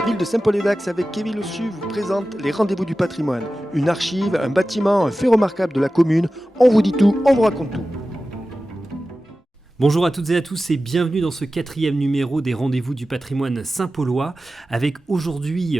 La ville de Saint-Paul-et-Dax avec Kevin Lossu vous présente les rendez-vous du patrimoine. Une archive, un bâtiment, un fait remarquable de la commune. On vous dit tout, on vous raconte tout. Bonjour à toutes et à tous et bienvenue dans ce 4e numéro des rendez-vous du patrimoine Saint-Paulois avec aujourd'hui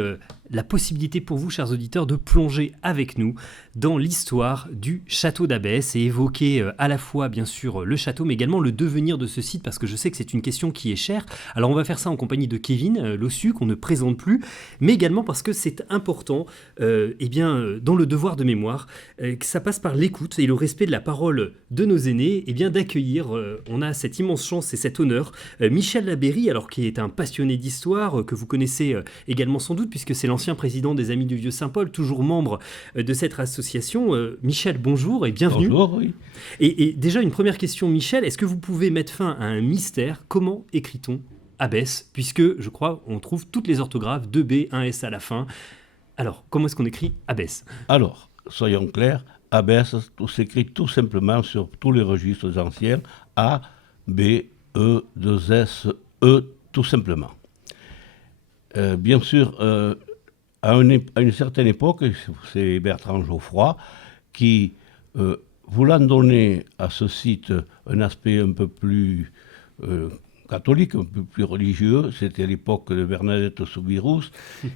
la possibilité pour vous, chers auditeurs, de plonger avec nous dans l'histoire du château d'Abbesse et évoquer à la fois, bien sûr, le château, mais également le devenir de ce site, parce que je sais que c'est une question qui est chère. Alors, on va faire ça en compagnie de Kevin Lossu, qu'on ne présente plus, mais également parce que c'est important, dans le devoir de mémoire, que ça passe par l'écoute et le respect de la parole de nos aînés, d'accueillir, on a cette immense chance et cet honneur, Michel Labeyrie, alors qui est un passionné d'histoire, que vous connaissez également sans doute, puisque c'est l'ancien président des Amis du Vieux Saint-Paul, toujours membre de cette association. Michel, bonjour et bienvenue. Bonjour, oui. Et déjà, une première question, Michel, est-ce que vous pouvez mettre fin à un mystère? Comment écrit-on Abbesse? Puisque, je crois, on trouve toutes les orthographes, 2B, 1S à la fin. Alors, comment est-ce qu'on écrit Abbesse? Alors, soyons clairs, Abbesse, tout s'écrit tout simplement sur tous les registres anciens, A, B, E, 2S, E, tout simplement. Bien sûr, à une certaine époque, c'est Bertrand Geoffroy qui, voulant donner à ce site un aspect un peu plus catholique, un peu plus religieux, c'était l'époque de Bernadette Soubirous,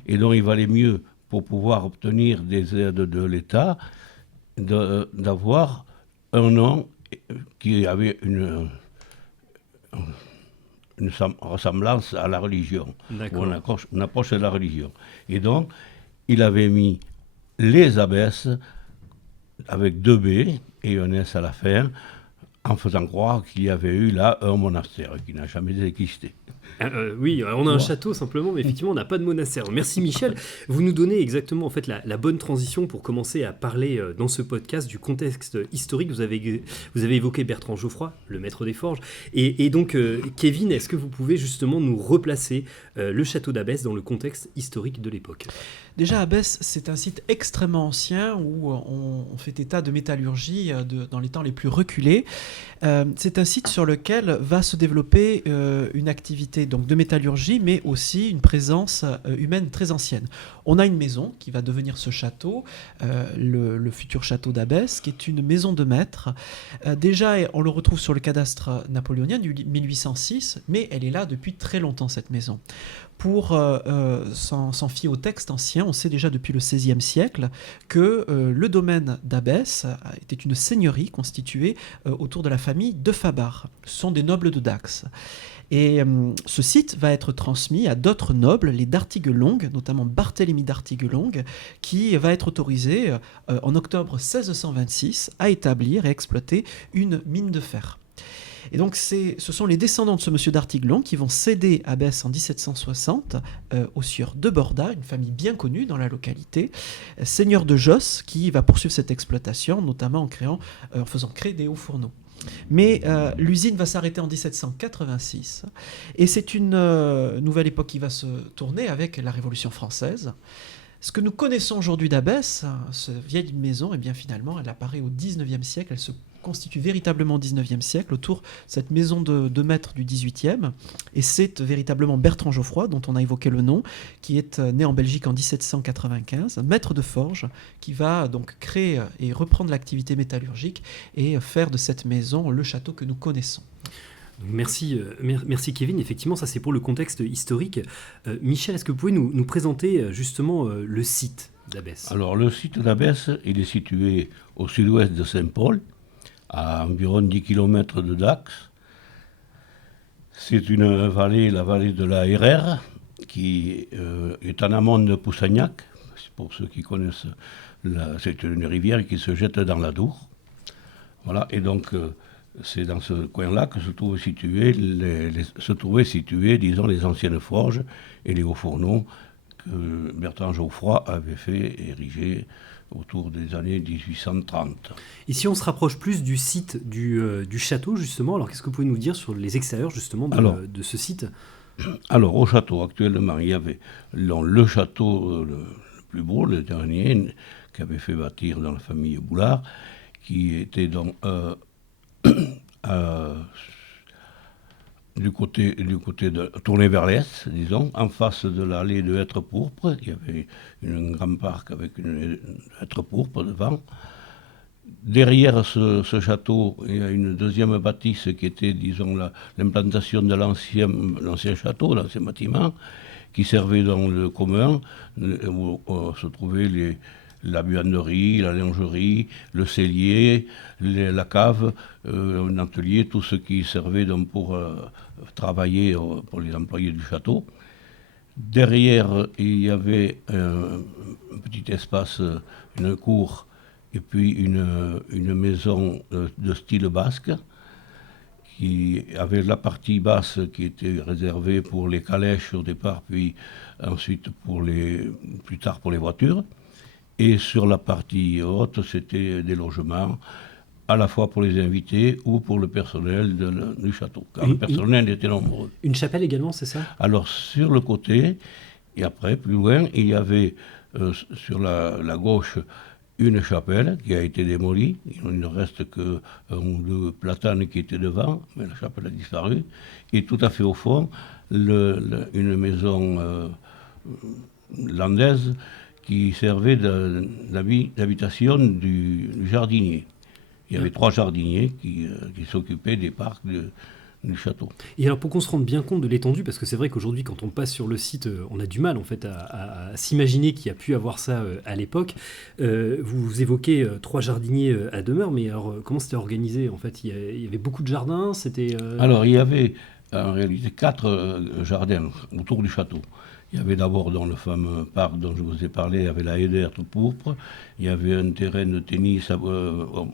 et donc il valait mieux, pour pouvoir obtenir des aides de l'État, d'avoir un nom qui avait une ressemblance à la religion, on approche de la religion. Et donc, il avait mis les abbesses avec 2B et un S à la fin, en faisant croire qu'il y avait eu là un monastère qui n'a jamais existé. Oui, on a un château simplement, mais effectivement, on n'a pas de monastère. Merci Michel. Vous nous donnez exactement en fait la bonne transition pour commencer à parler dans ce podcast du contexte historique. Vous avez évoqué Bertrand Geoffroy, le maître des forges. Et donc, Kevin, est-ce que vous pouvez justement nous replacer le château d'Abbesse dans le contexte historique de l'époque? Déjà, Abbesse, c'est un site extrêmement ancien où on fait état de métallurgie dans les temps les plus reculés. C'est un site sur lequel va se développer une activité donc, de métallurgie, mais aussi une présence humaine très ancienne. On a une maison qui va devenir ce château, le futur château d'Abbesse, qui est une maison de maître. Déjà, on le retrouve sur le cadastre napoléonien du 1806, mais elle est là depuis très longtemps, cette maison. Pour s'en fier au texte ancien, on sait déjà depuis le XVIe siècle que le domaine d'Abbesse était une seigneurie constituée autour de la famille de Fabar. Ce sont des nobles de Dax. Et ce site va être transmis à d'autres nobles, les d'Artiguelongue, notamment Barthélemy d'Artiguelongue, qui va être autorisé en octobre 1626 à établir et exploiter une mine de fer. Et donc ce sont les descendants de ce monsieur d'Artiguelongue qui vont céder Abbesse en 1760 au sieur de Borda, une famille bien connue dans la localité, seigneur de Josse, qui va poursuivre cette exploitation, notamment en faisant créer des hauts fourneaux. Mais l'usine va s'arrêter en 1786 et c'est une nouvelle époque qui va se tourner avec la Révolution française. Ce que nous connaissons aujourd'hui d'Abbesse, cette vieille maison, eh bien finalement, elle apparaît au XIXe siècle, elle se constitue véritablement au XIXe siècle autour de cette maison de maître du XVIIIe. Et c'est véritablement Bertrand Geoffroy, dont on a évoqué le nom, qui est né en Belgique en 1795, maître de forge, qui va donc créer et reprendre l'activité métallurgique et faire de cette maison le château que nous connaissons. Merci Kevin. Effectivement, ça c'est pour le contexte historique. Michel, est-ce que vous pouvez nous présenter justement le site d'Abbesse? Alors, le site d'Abbesse, il est situé au sud-ouest de Saint-Paul, à environ 10 km de Dax. C'est une vallée, la vallée de la RR, qui est en amont de Poussagnac. Pour ceux qui connaissent, c'est une rivière qui se jette dans l'Adour. Voilà, et donc c'est dans ce coin-là que se trouvaient situées, disons, les anciennes forges et les hauts fourneaux que Bertrand Geoffroy avait fait ériger autour des années 1830. Ici, on se rapproche plus du site du château, justement. Alors, qu'est-ce que vous pouvez nous dire sur les extérieurs, justement, de ce site? Alors, au château, actuellement, il y avait le château le plus beau, le dernier, qu'avait fait bâtir dans la famille Boulard, qui était donc du côté tourné vers l'est, disons, en face de l'allée de hêtre pourpre. Il y avait un grand parc avec une hêtre pourpre devant. Derrière ce château, il y a une deuxième bâtisse qui était, disons, l'implantation de l'ancien château, l'ancien bâtiment, qui servait dans le commun, où se trouvaient la buanderie, la lingerie, le cellier, la cave, un atelier, tout ce qui servait donc pour travailler pour les employés du château. Derrière, il y avait un petit espace, une cour, et puis une maison de style basque, qui avait la partie basse qui était réservée pour les calèches au départ, puis ensuite plus tard pour les voitures. Et sur la partie haute, c'était des logements, à la fois pour les invités ou pour le personnel du château, car le personnel était nombreux. Une chapelle également, c'est ça? Alors sur le côté, et après, plus loin, il y avait sur la gauche une chapelle qui a été démolie. Il ne reste qu'un ou deux platanes qui étaient devant, mais la chapelle a disparu. Et tout à fait au fond, une maison landaise qui servait d'habitation du jardinier. Il y avait 3 jardiniers qui s'occupaient des parcs du château. Et alors pour qu'on se rende bien compte de l'étendue, parce que c'est vrai qu'aujourd'hui quand on passe sur le site, on a du mal en fait à s'imaginer qu'il y a pu avoir ça à l'époque. Vous évoquez 3 jardiniers à demeure, mais alors comment c'était organisé en fait? Il y avait beaucoup de jardins, c'était... Alors il y avait en réalité 4 jardins autour du château. Il y avait d'abord dans le fameux parc dont je vous ai parlé, il y avait la haie d'hêtre pourpre, il y avait un terrain de tennis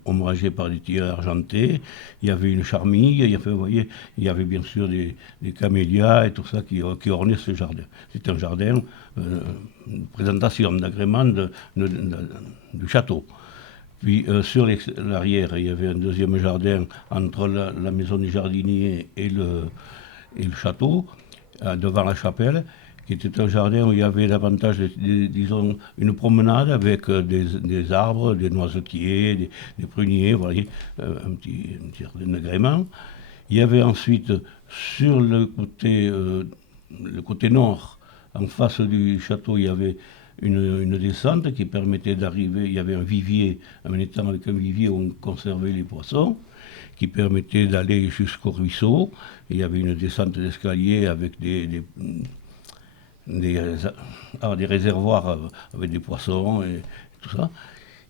ombragé par des tirs argentés, il y avait une charmille, il y avait bien sûr des camélias et tout ça qui ornaient ce jardin. C'était un jardin, une présentation d'agrément du château. Puis sur l'arrière, il y avait un deuxième jardin entre la maison du jardinier et le château, devant la chapelle, qui était un jardin où il y avait davantage, disons, une promenade avec des arbres, des noisetiers, des pruniers, voilà, un petit jardin d'agrément. Il y avait ensuite, sur le côté nord, en face du château, il y avait une descente qui permettait d'arriver, il y avait un vivier, un étang avec un vivier où on conservait les poissons, qui permettait d'aller jusqu'au ruisseau. Il y avait une descente d'escalier avec des réservoirs avec des poissons et tout ça.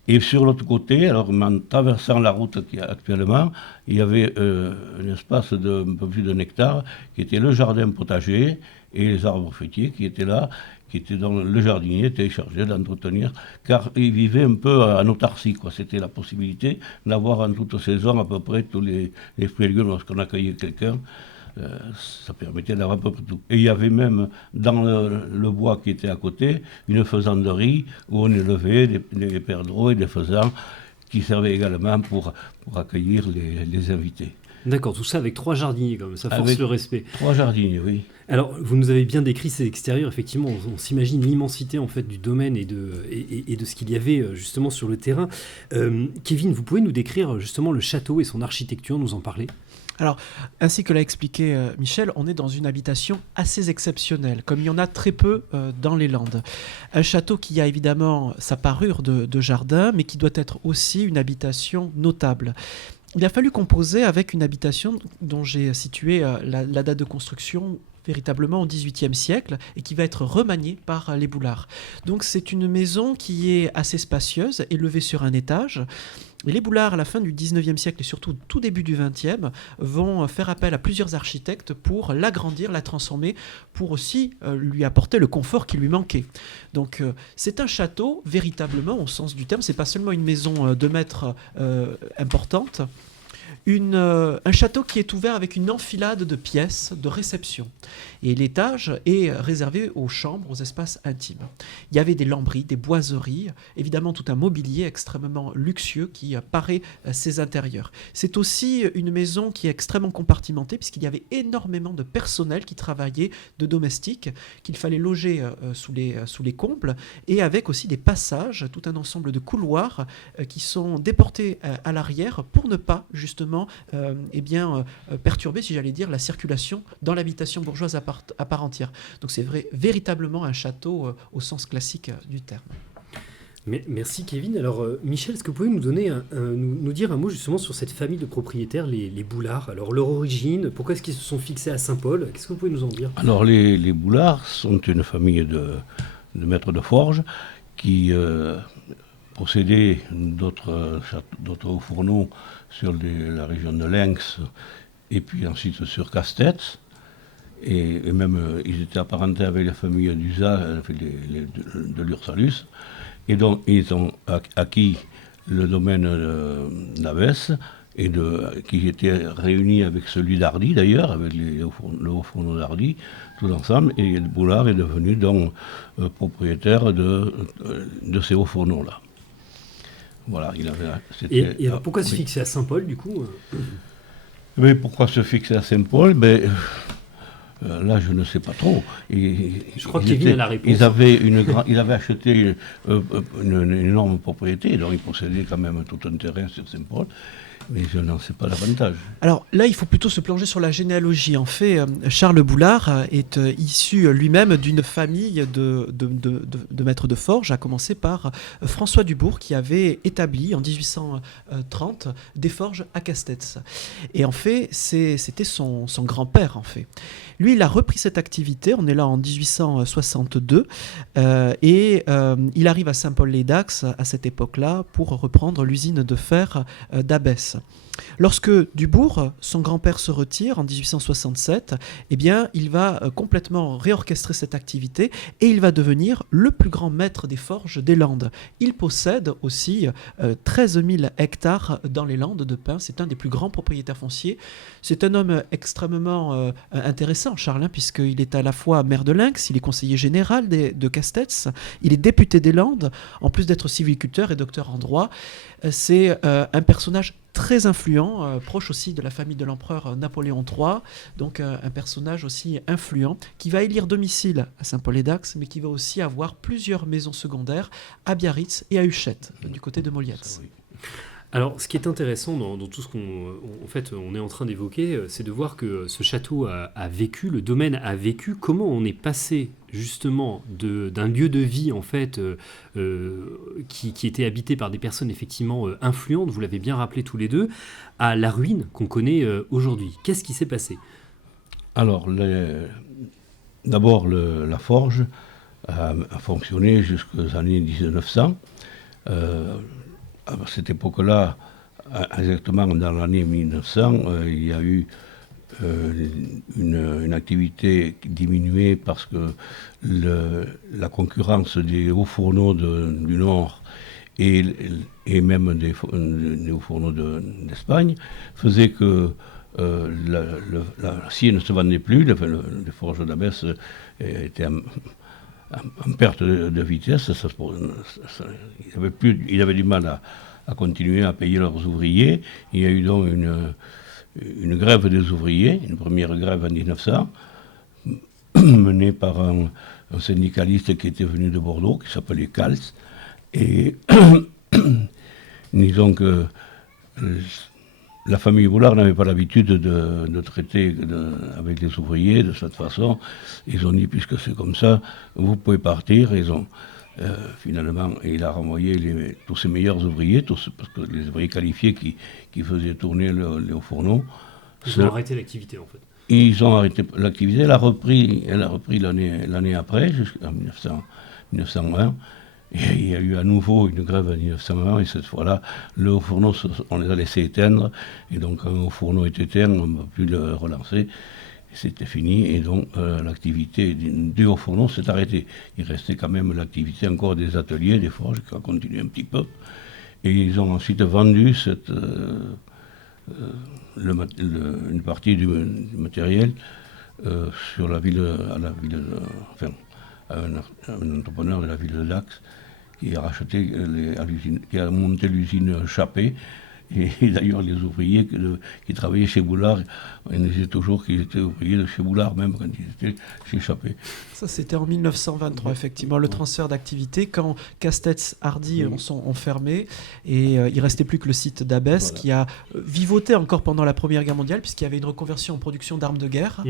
Et sur l'autre côté, alors en traversant la route qui est actuellement, il y avait un espace d'un peu plus d'un hectare qui était le jardin potager et les arbres fruitiers qui étaient là, dont le jardinier était chargé d'entretenir, car il vivait un peu en autarcie, quoi. C'était la possibilité d'avoir en toute saison à peu près tous les fruits et légumes lorsqu'on accueillait quelqu'un. Ça permettait d'avoir à peu près tout. Et il y avait même dans le bois qui était à côté une faisanderie où on élevait des perdreaux et des faisans qui servaient également pour accueillir les invités. D'accord, tout ça avec 3 jardiniers, comme ça force le respect. 3 jardiniers, oui. Alors, vous nous avez bien décrit ces extérieurs, effectivement, on s'imagine l'immensité en fait du domaine et de ce qu'il y avait justement sur le terrain. Kevin, vous pouvez nous décrire justement le château et son architecture, nous en parler? Alors, ainsi que l'a expliqué Michel, on est dans une habitation assez exceptionnelle, comme il y en a très peu dans les Landes. Un château qui a évidemment sa parure de jardin, mais qui doit être aussi une habitation notable. Il a fallu composer avec une habitation dont j'ai situé la date de construction véritablement au XVIIIe siècle et qui va être remaniée par les Boulard. Donc c'est une maison qui est assez spacieuse, élevée sur un étage. Et les Boulard, à la fin du XIXe siècle et surtout tout début du XXe, vont faire appel à plusieurs architectes pour l'agrandir, la transformer, pour aussi lui apporter le confort qui lui manquait. Donc c'est un château, véritablement, au sens du terme, c'est pas seulement une maison de maître importante, un château qui est ouvert avec une enfilade de pièces de réception. Et l'étage est réservé aux chambres, aux espaces intimes. Il y avait des lambris, des boiseries, évidemment tout un mobilier extrêmement luxueux qui parait ces intérieurs. C'est aussi une maison qui est extrêmement compartimentée puisqu'il y avait énormément de personnel qui travaillait, de domestiques, qu'il fallait loger sous les combles, et avec aussi des passages, tout un ensemble de couloirs qui sont déportés à l'arrière pour ne pas justement justement perturber, si j'allais dire, la circulation dans l'habitation bourgeoise à part entière. Donc c'est véritablement un château au sens classique du terme. Merci Kevin. Alors Michel, est-ce que vous pouvez nous dire un mot justement sur cette famille de propriétaires, les Boulard? Alors leur origine, pourquoi est-ce qu'ils se sont fixés à Saint-Paul? Qu'est-ce que vous pouvez nous en dire? Alors les Boulard sont une famille de maîtres de forge qui possédaient d'autres hauts fourneaux sur la région de Lens et puis ensuite sur Castets. Et même ils étaient apparentés avec la famille d'Usa, de l'Ursalus. Et donc, ils ont acquis le domaine d'Abbesse, qui était réuni avec celui d'Hardy d'ailleurs, avec le haut fourneau d'Hardy, tout ensemble. Et Boulard est devenu donc propriétaire de ces hauts fourneaux-là. Voilà, et alors pourquoi se fixer à Saint-Paul, du coup? Mais pourquoi se fixer à Saint-Paul? Là, je ne sais pas trop. Je crois que Kevin a la réponse. Ils avaient acheté une énorme propriété, donc ils possédaient quand même tout un terrain sur Saint-Paul, mais je n'en sais pas davantage. Alors là, il faut plutôt se plonger sur la généalogie. En fait, Charles Boulard est issu lui-même d'une famille de maîtres de forge, à commencer par François Dubourg, qui avait établi en 1830 des forges à Castets. Et en fait, c'était son grand-père, en fait. Lui, il a repris cette activité, on est là en 1862, et il arrive à Saint-Paul-les-Dax à cette époque-là pour reprendre l'usine de fer d'Abbesse. Lorsque Dubourg, son grand-père, se retire en 1867, eh bien, il va complètement réorchestrer cette activité et il va devenir le plus grand maître des forges des Landes. Il possède aussi 13 000 hectares dans les Landes de pin. C'est un des plus grands propriétaires fonciers. C'est un homme extrêmement intéressant, Charles, puisqu'il est à la fois maire de Lens, il est conseiller général de Castets, il est député des Landes, en plus d'être sylviculteur et docteur en droit. C'est un personnage très influent, proche aussi de la famille de l'empereur Napoléon III, donc un personnage aussi influent, qui va élire domicile à Saint-Paul-les-Dax, mais qui va aussi avoir plusieurs maisons secondaires à Biarritz et à Uschette, du côté de Molietz. Alors, ce qui est intéressant dans tout ce qu'on est en train d'évoquer, c'est de voir que ce château a vécu, le domaine a vécu. Comment on est passé justement d'un lieu de vie en fait qui était habité par des personnes effectivement influentes, vous l'avez bien rappelé tous les deux, à la ruine qu'on connaît aujourd'hui. Qu'est-ce qui s'est passé? Alors, d'abord, la forge a fonctionné jusqu'aux années 1900. À cette époque-là, exactement dans l'année 1900, il y a eu une activité diminuée parce que la concurrence des hauts fourneaux du Nord et même des hauts fourneaux d'Espagne faisait que l'acier ne se vendait plus, les forges d'Abbesse étaient en perte de vitesse. Il avait du mal à continuer à payer leurs ouvriers. Il y a eu donc une grève des ouvriers, une première grève en 1900, menée par un syndicaliste qui était venu de Bordeaux, qui s'appelait Kals. Et disons que la famille Boulard n'avait pas l'habitude de traiter avec les ouvriers de cette façon. Ils ont dit, puisque c'est comme ça, vous pouvez partir. Ils ont finalement, il a renvoyé tous ses meilleurs ouvriers, parce que les ouvriers qualifiés qui faisaient tourner les hauts fourneaux. Ils ont arrêté l'activité en fait. Ils ont arrêté l'activité. Elle a repris l'année après, jusqu'en 1920. Et il y a eu à nouveau une grève en 1920, et cette fois-là, le haut fourneau, on les a laissés éteindre, et donc quand un haut fourneau est éteint, on ne peut plus le relancer, et c'était fini, et donc l'activité du haut fourneau s'est arrêtée. Il restait quand même l'activité encore des ateliers, des forges, qui a continué un petit peu, et ils ont ensuite vendu une partie du matériel sur à un entrepreneur de la ville de Dax, qui a monté l'usine Chappé, Et d'ailleurs, les ouvriers qui travaillaient chez Boulard, on disait toujours qu'ils étaient ouvriers de chez Boulard, même quand ils étaient chez Chappé. Ça, c'était en 1923, effectivement, le transfert d'activité, quand Castex, Hardy ont fermé, et il ne restait plus que le site d'Abbesse, qui a vivoté encore pendant la Première Guerre mondiale, puisqu'il y avait une reconversion en production d'armes de guerre.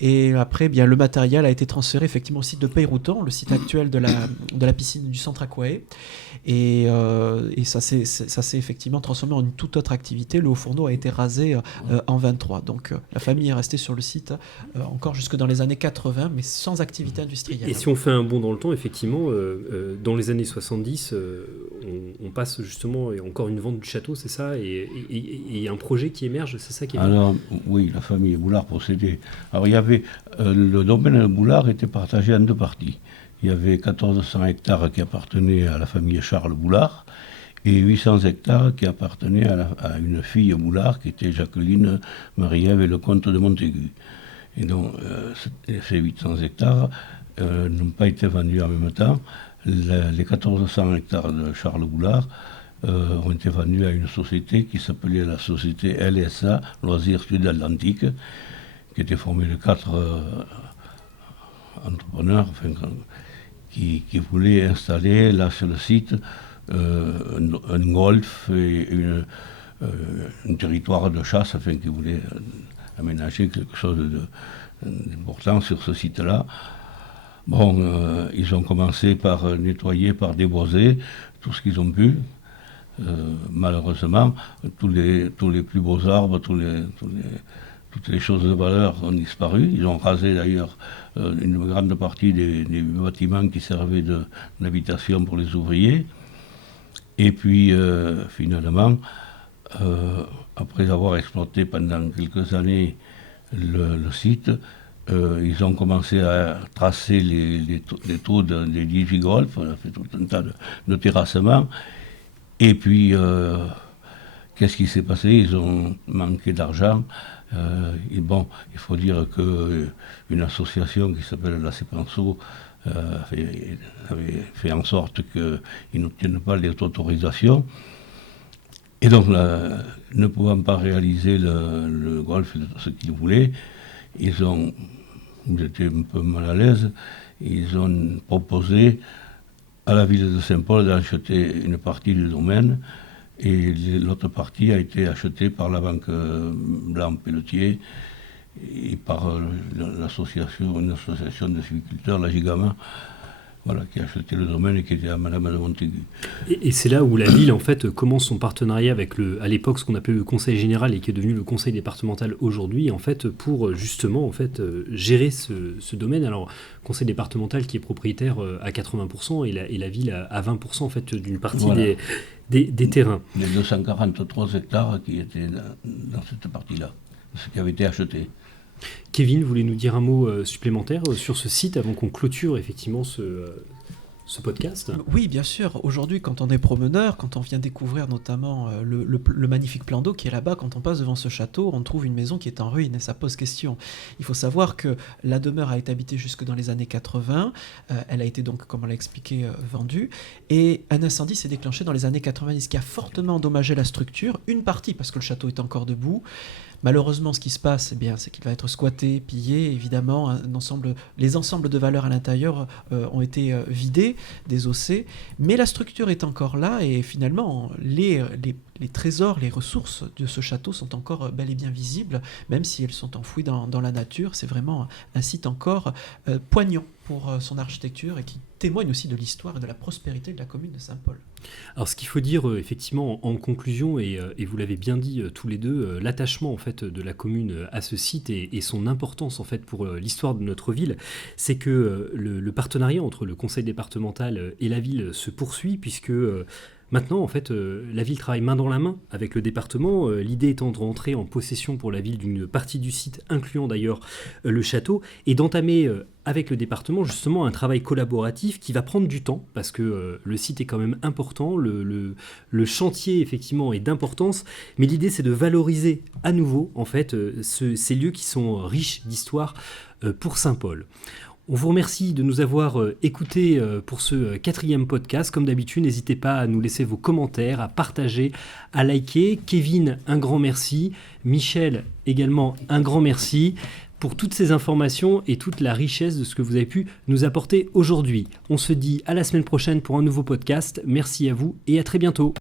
Et après, bien, le matériel a été transféré effectivement au site de Peyrouton, le site actuel de la piscine du centre Aquae. Et ça s'est effectivement transformé en une toute autre activité. Le haut fourneau a été rasé en 23. Donc la famille est restée sur le site encore jusque dans les années 80, mais sans activité industrielle. Et si on fait un bond dans le temps, effectivement, dans les années 70, on passe justement encore une vente du château, c'est ça, et un projet qui émerge, c'est ça qui est bien. Alors, oui, la famille Boulard possédait. Alors, il y avait. Le domaine de Boulard était partagé en deux parties. Il y avait 1400 hectares qui appartenaient à la famille Charles Boulard et 800 hectares qui appartenaient à une fille Boulard qui était Jacqueline Marie-Ève et le comte de Montaigu. Et donc, ces 800 hectares n'ont pas été vendus en même temps. Les 1400 hectares de Charles Boulard ont été vendus à une société qui s'appelait la société LSA, Loisirs Sud-Atlantique, qui était formée de 4 entrepreneurs qui voulaient installer là sur le site un golf et un territoire de chasse, qui voulaient aménager quelque chose d'important sur ce site-là. Bon, ils ont commencé par nettoyer, par déboiser tout ce qu'ils ont pu. Malheureusement, tous les plus beaux arbres, toutes les choses de valeur ont disparu. Ils ont rasé d'ailleurs une grande partie des bâtiments qui servaient d'habitation pour les ouvriers. Et puis, finalement, après avoir exploité pendant quelques années le site, ils ont commencé à tracer les trous des digigolfs, on a fait tout un tas de terrassements. Et puis, qu'est-ce qui s'est passé? Ils ont manqué d'argent. Il faut dire qu'une association qui s'appelle la CEPANSO avait fait en sorte qu'ils n'obtiennent pas les autorisations. Et donc, ne pouvant pas réaliser le golf, ce qu'ils voulaient, ils étaient un peu mal à l'aise. Ils ont proposé à la ville de Saint-Paul d'acheter une partie du domaine. Et l'autre partie a été achetée par la banque Blanc-Pelletier et par une association de silviculteurs, la Gigama, qui a acheté le domaine et qui était à Madame de Montaigu. Et c'est là où la ville, en fait, commence son partenariat avec à l'époque, ce qu'on appelait le conseil général et qui est devenu le conseil départemental aujourd'hui, en fait, pour justement, gérer ce domaine. Alors, conseil départemental qui est propriétaire à 80% et la ville à 20%, en fait, d'une partie des terrains. Les 243 hectares qui étaient dans cette partie-là, ce qui avait été acheté. Kevin, vous voulez nous dire un mot supplémentaire sur ce site avant qu'on clôture effectivement ce podcast? Oui, bien sûr. Aujourd'hui, quand on est promeneur, quand on vient découvrir notamment le magnifique plan d'eau qui est là-bas, quand on passe devant ce château, on trouve une maison qui est en ruine et ça pose question. Il faut savoir que la demeure a été habitée jusque dans les années 80. Elle a été donc, comme on l'a expliqué, vendue. Et un incendie s'est déclenché dans les années 90 qui a fortement endommagé la structure. Une partie parce que le château est encore debout. Malheureusement, ce qui se passe, c'est qu'il va être squatté, pillé. Évidemment, les ensembles de valeurs à l'intérieur ont été vidés, désossés. Mais la structure est encore là et finalement, les trésors, les ressources de ce château sont encore bel et bien visibles, même si elles sont enfouies dans la nature. C'est vraiment un site encore poignant pour son architecture et qui témoigne aussi de l'histoire et de la prospérité de la commune de Saint-Paul. Alors ce qu'il faut dire effectivement en conclusion, et vous l'avez bien dit tous les deux, l'attachement en fait de la commune à ce site et son importance en fait pour l'histoire de notre ville, c'est que le partenariat entre le conseil départemental et la ville se poursuit puisque maintenant, en fait, la ville travaille main dans la main avec le département, l'idée étant de rentrer en possession pour la ville d'une partie du site, incluant d'ailleurs le château, et d'entamer avec le département justement un travail collaboratif qui va prendre du temps, parce que le site est quand même important, le chantier effectivement est d'importance, mais l'idée c'est de valoriser à nouveau en fait ces lieux qui sont riches d'histoire pour Saint-Paul. On vous remercie de nous avoir écoutés pour ce 4e podcast. Comme d'habitude, n'hésitez pas à nous laisser vos commentaires, à partager, à liker. Kevin, un grand merci. Michel, également un grand merci pour toutes ces informations et toute la richesse de ce que vous avez pu nous apporter aujourd'hui. On se dit à la semaine prochaine pour un nouveau podcast. Merci à vous et à très bientôt.